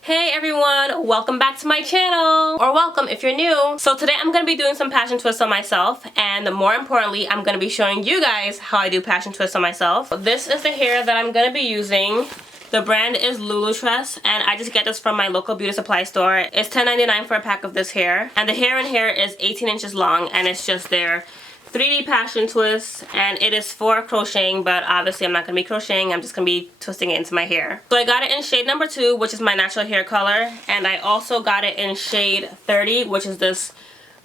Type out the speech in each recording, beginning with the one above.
Hey everyone, welcome back to my channel, or welcome if you're new. So today I'm going to be doing some passion twists on myself, and more importantly I'm going to be showing you guys how I do passion twists on myself. This is the hair that I'm going to be using. The brand is Lulutress, and I just get this from my local beauty supply store. It's $10.99 for a pack of this hair, and the hair in here is 18 inches long, and it's just their 3D passion twist, and it is for crocheting, but obviously I'm not going to be crocheting, I'm just going to be twisting it into my hair. So I got it in shade number 2, which is my natural hair color, and I also got it in shade 30, which is this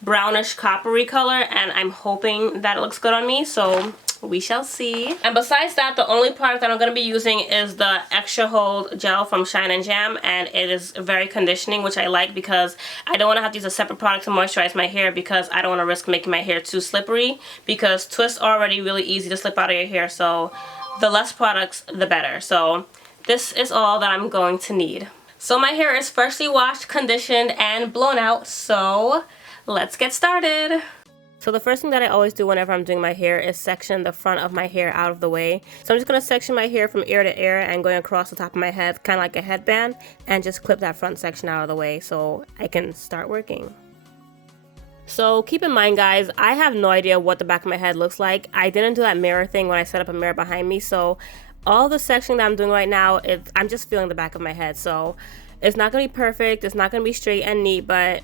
brownish coppery color, and I'm hoping that it looks good on me, so we shall see. And besides that, the only product that I'm going to be using is the Extra Hold Gel from Shine & Jam, and it is very conditioning, which I like because I don't want to have to use a separate product to moisturize my hair because I don't want to risk making my hair too slippery, because twists are already really easy to slip out of your hair, so the less products the better. So this is all that I'm going to need. So my hair is freshly washed, conditioned, and blown out, so let's get started. So the first thing that I always do whenever I'm doing my hair is section the front of my hair out of the way. So I'm just going to section my hair from ear to ear and going across the top of my head, kind of like a headband, and just clip that front section out of the way so I can start working. So keep in mind guys, I have no idea what the back of my head looks like. I didn't do that mirror thing when I set up a mirror behind me, so all the sectioning that I'm doing right now, I'm just feeling the back of my head. So it's not going to be perfect, it's not going to be straight and neat, but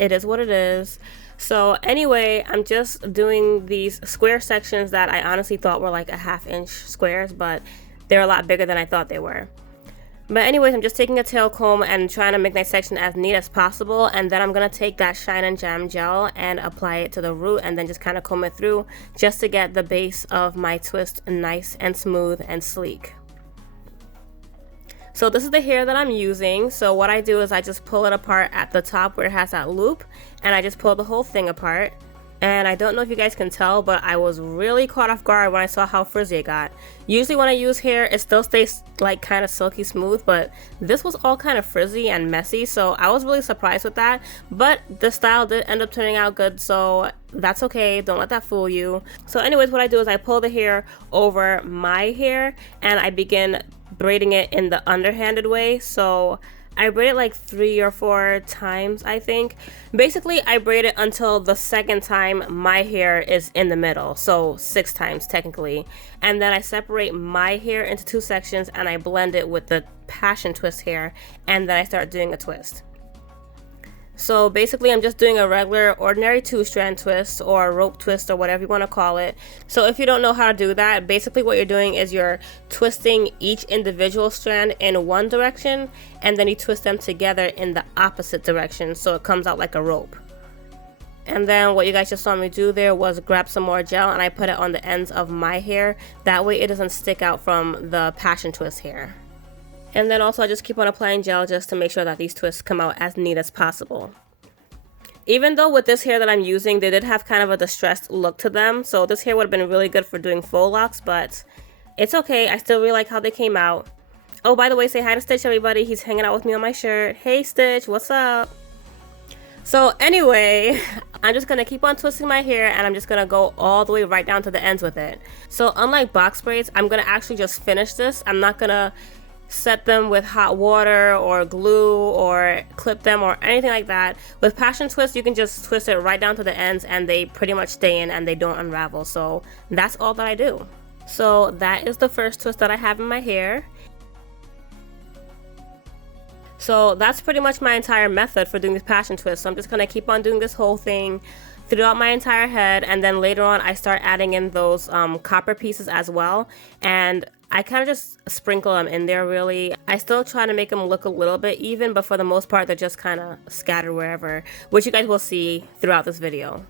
it is what it is. So anyway, I'm just doing these square sections that I honestly thought were like a ½ inch squares, but they're a lot bigger than I thought they were. But anyways, I'm just taking a tail comb and trying to make my section as neat as possible, and then I'm going to take that Shine & Jam gel and apply it to the root and then just kind of comb it through just to get the base of my twist nice and smooth and sleek. So this is the hair that I'm using. So what I do is I just pull it apart at the top where it has that loop, and I just pull the whole thing apart. And I don't know if you guys can tell, but I was really caught off guard when I saw how frizzy it got. Usually when I use hair, it still stays like kind of silky smooth, but this was all kind of frizzy and messy, so I was really surprised with that. But the style did end up turning out good, so that's okay, don't let that fool you. So anyways, what I do is I pull the hair over my hair and I begin braiding it in the underhanded way. So I braid it like 3 or 4 times, I think. Basically, I braid it until the second time my hair is in the middle, so 6 times technically. And then I separate my hair into 2 sections and I blend it with the passion twist hair, and then I start doing a twist. So basically I'm just doing a regular ordinary 2-strand twist or a rope twist or whatever you want to call it. So if you don't know how to do that, basically what you're doing is you're twisting each individual strand in one direction and then you twist them together in the opposite direction so it comes out like a rope. And then what you guys just saw me do there was grab some more gel and I put it on the ends of my hair. That way it doesn't stick out from the passion twist hair. And then also I just keep on applying gel just to make sure that these twists come out as neat as possible. Even though with this hair that I'm using, they did have kind of a distressed look to them, so this hair would have been really good for doing faux locks, but it's okay. I still really like how they came out. Oh, by the way, say hi to Stitch, everybody. He's hanging out with me on my shirt. Hey Stitch, what's up? So anyway, I'm just going to keep on twisting my hair and I'm just going to go all the way right down to the ends with it. So unlike box braids, I'm going to actually just finish this. I'm not going to set them with hot water or glue or clip them or anything like that. With passion twist, you can just twist it right down to the ends and they pretty much stay in and they don't unravel. So that's all that I do. So that is the first twist that I have in my hair. So that's pretty much my entire method for doing this passion twist. So I'm just going to keep on doing this whole thing throughout my entire head, and then later on I start adding in those copper pieces as well, and I kind of just sprinkle them in there really. I still try to make them look a little bit even, but for the most part they're just kind of scattered wherever, which you guys will see throughout this video.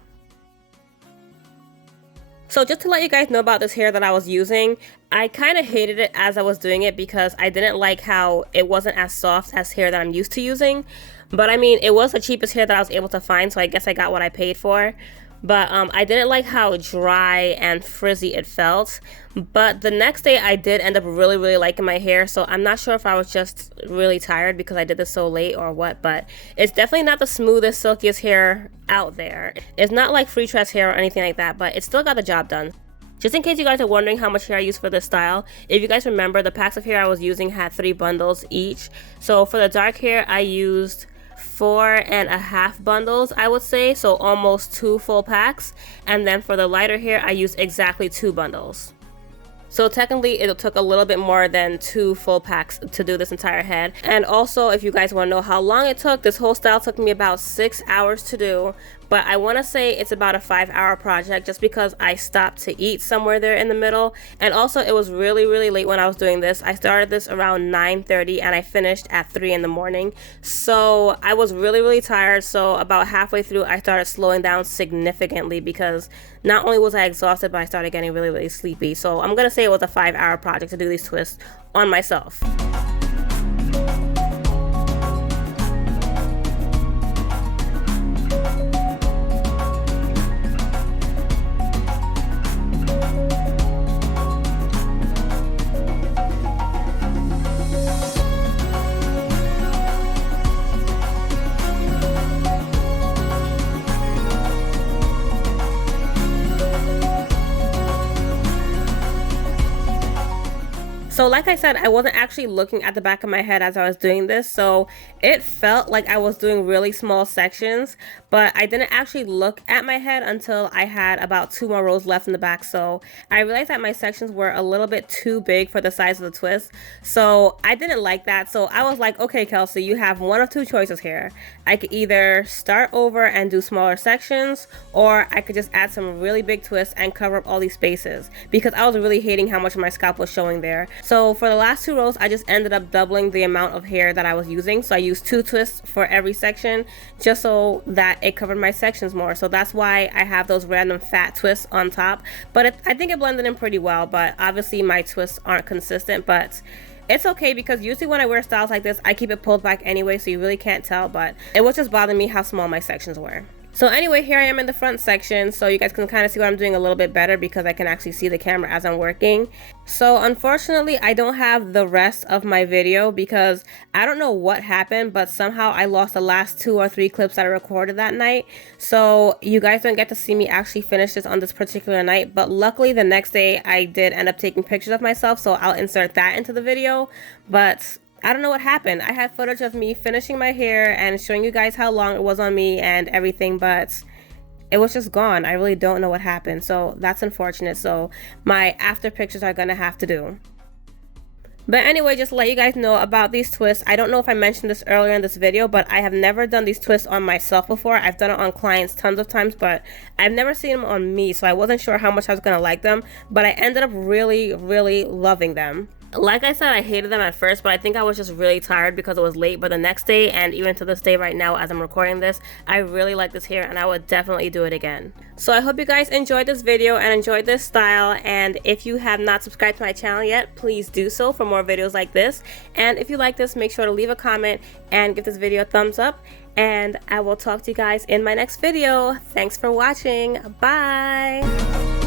So just to let you guys know about this hair that I was using, I kind of hated it as I was doing it because I didn't like how it wasn't as soft as hair that I'm used to using. But I mean, it was the cheapest hair that I was able to find, so I guess I got what I paid for. But I didn't like how dry and frizzy it felt. But the next day I did end up really liking my hair, so I'm not sure if I was just really tired because I did this so late or what, but it's definitely not the smoothest, silkiest hair out there. It's not like free tress hair or anything like that, but it still got the job done. Just in case you guys are wondering how much hair I use for this style, if you guys remember, the packs of hair I was using had 3 bundles each. So for the dark hair, I used 4.5 bundles, I would say, so almost 2 full packs. And then for the lighter hair, I used exactly 2 bundles. So technically it took a little bit more than 2 full packs to do this entire head. And also, if you guys want to know how long it took, this whole style took me about 6 hours to do. But I want to say it's about a 5-hour project just because I stopped to eat somewhere there in the middle. And also it was really late when I was doing this. I started this around 9:30 and I finished at 3 in the morning. So I was really tired. So about halfway through I started slowing down significantly because not only was I exhausted, but I started getting really sleepy. So I'm gonna say it was a 5-hour project to do these twists on myself. So like I said, I wasn't actually looking at the back of my head as I was doing this, so it felt like I was doing really small sections, but I didn't actually look at my head until I had about 2 more rows left in the back. So I realized that my sections were a little bit too big for the size of the twist, so I didn't like that. So I was like, okay Kelsey, you have one of 2 choices here. I could either start over and do smaller sections, or I could just add some really big twists and cover up all these spaces, because I was really hating how much of my scalp was showing there. So for the last 2 rows, I just ended up doubling the amount of hair that I was using. So I used 2 twists for every section just so that it covered my sections more. So that's why I have those random fat twists on top. But I think it blended in pretty well, but obviously my twists aren't consistent, but it's okay because usually when I wear styles like this, I keep it pulled back anyway, so you really can't tell, but it was just bothering me how small my sections were. So anyway, here I am in the front section, so you guys can kind of see what I'm doing a little bit better because I can actually see the camera as I'm working. So unfortunately, I don't have the rest of my video because I don't know what happened, but somehow I lost the last 2 or 3 clips that I recorded that night. So you guys don't get to see me actually finish this on this particular night, but luckily the next day I did end up taking pictures of myself, so I'll insert that into the video. But I don't know what happened. I had footage of me finishing my hair and showing you guys how long it was on me and everything, but it was just gone. I really don't know what happened, so that's unfortunate. So my after pictures are gonna have to do. But anyway, just to let you guys know about these twists, I don't know if I mentioned this earlier in this video, but I have never done these twists on myself before. I've done it on clients tons of times, but I've never seen them on me, so I wasn't sure how much I was gonna like them, but I ended up really loving them. Like I said, I hated them at first, but I think I was just really tired because it was late. But the next day, and even to this day right now as I'm recording this, I really like this hair and I would definitely do it again. So I hope you guys enjoyed this video and enjoyed this style, and if you have not subscribed to my channel yet, please do so for more videos like this. And if you like this, make sure to leave a comment and give this video a thumbs up, and I will talk to you guys in my next video. Thanks for watching. Bye.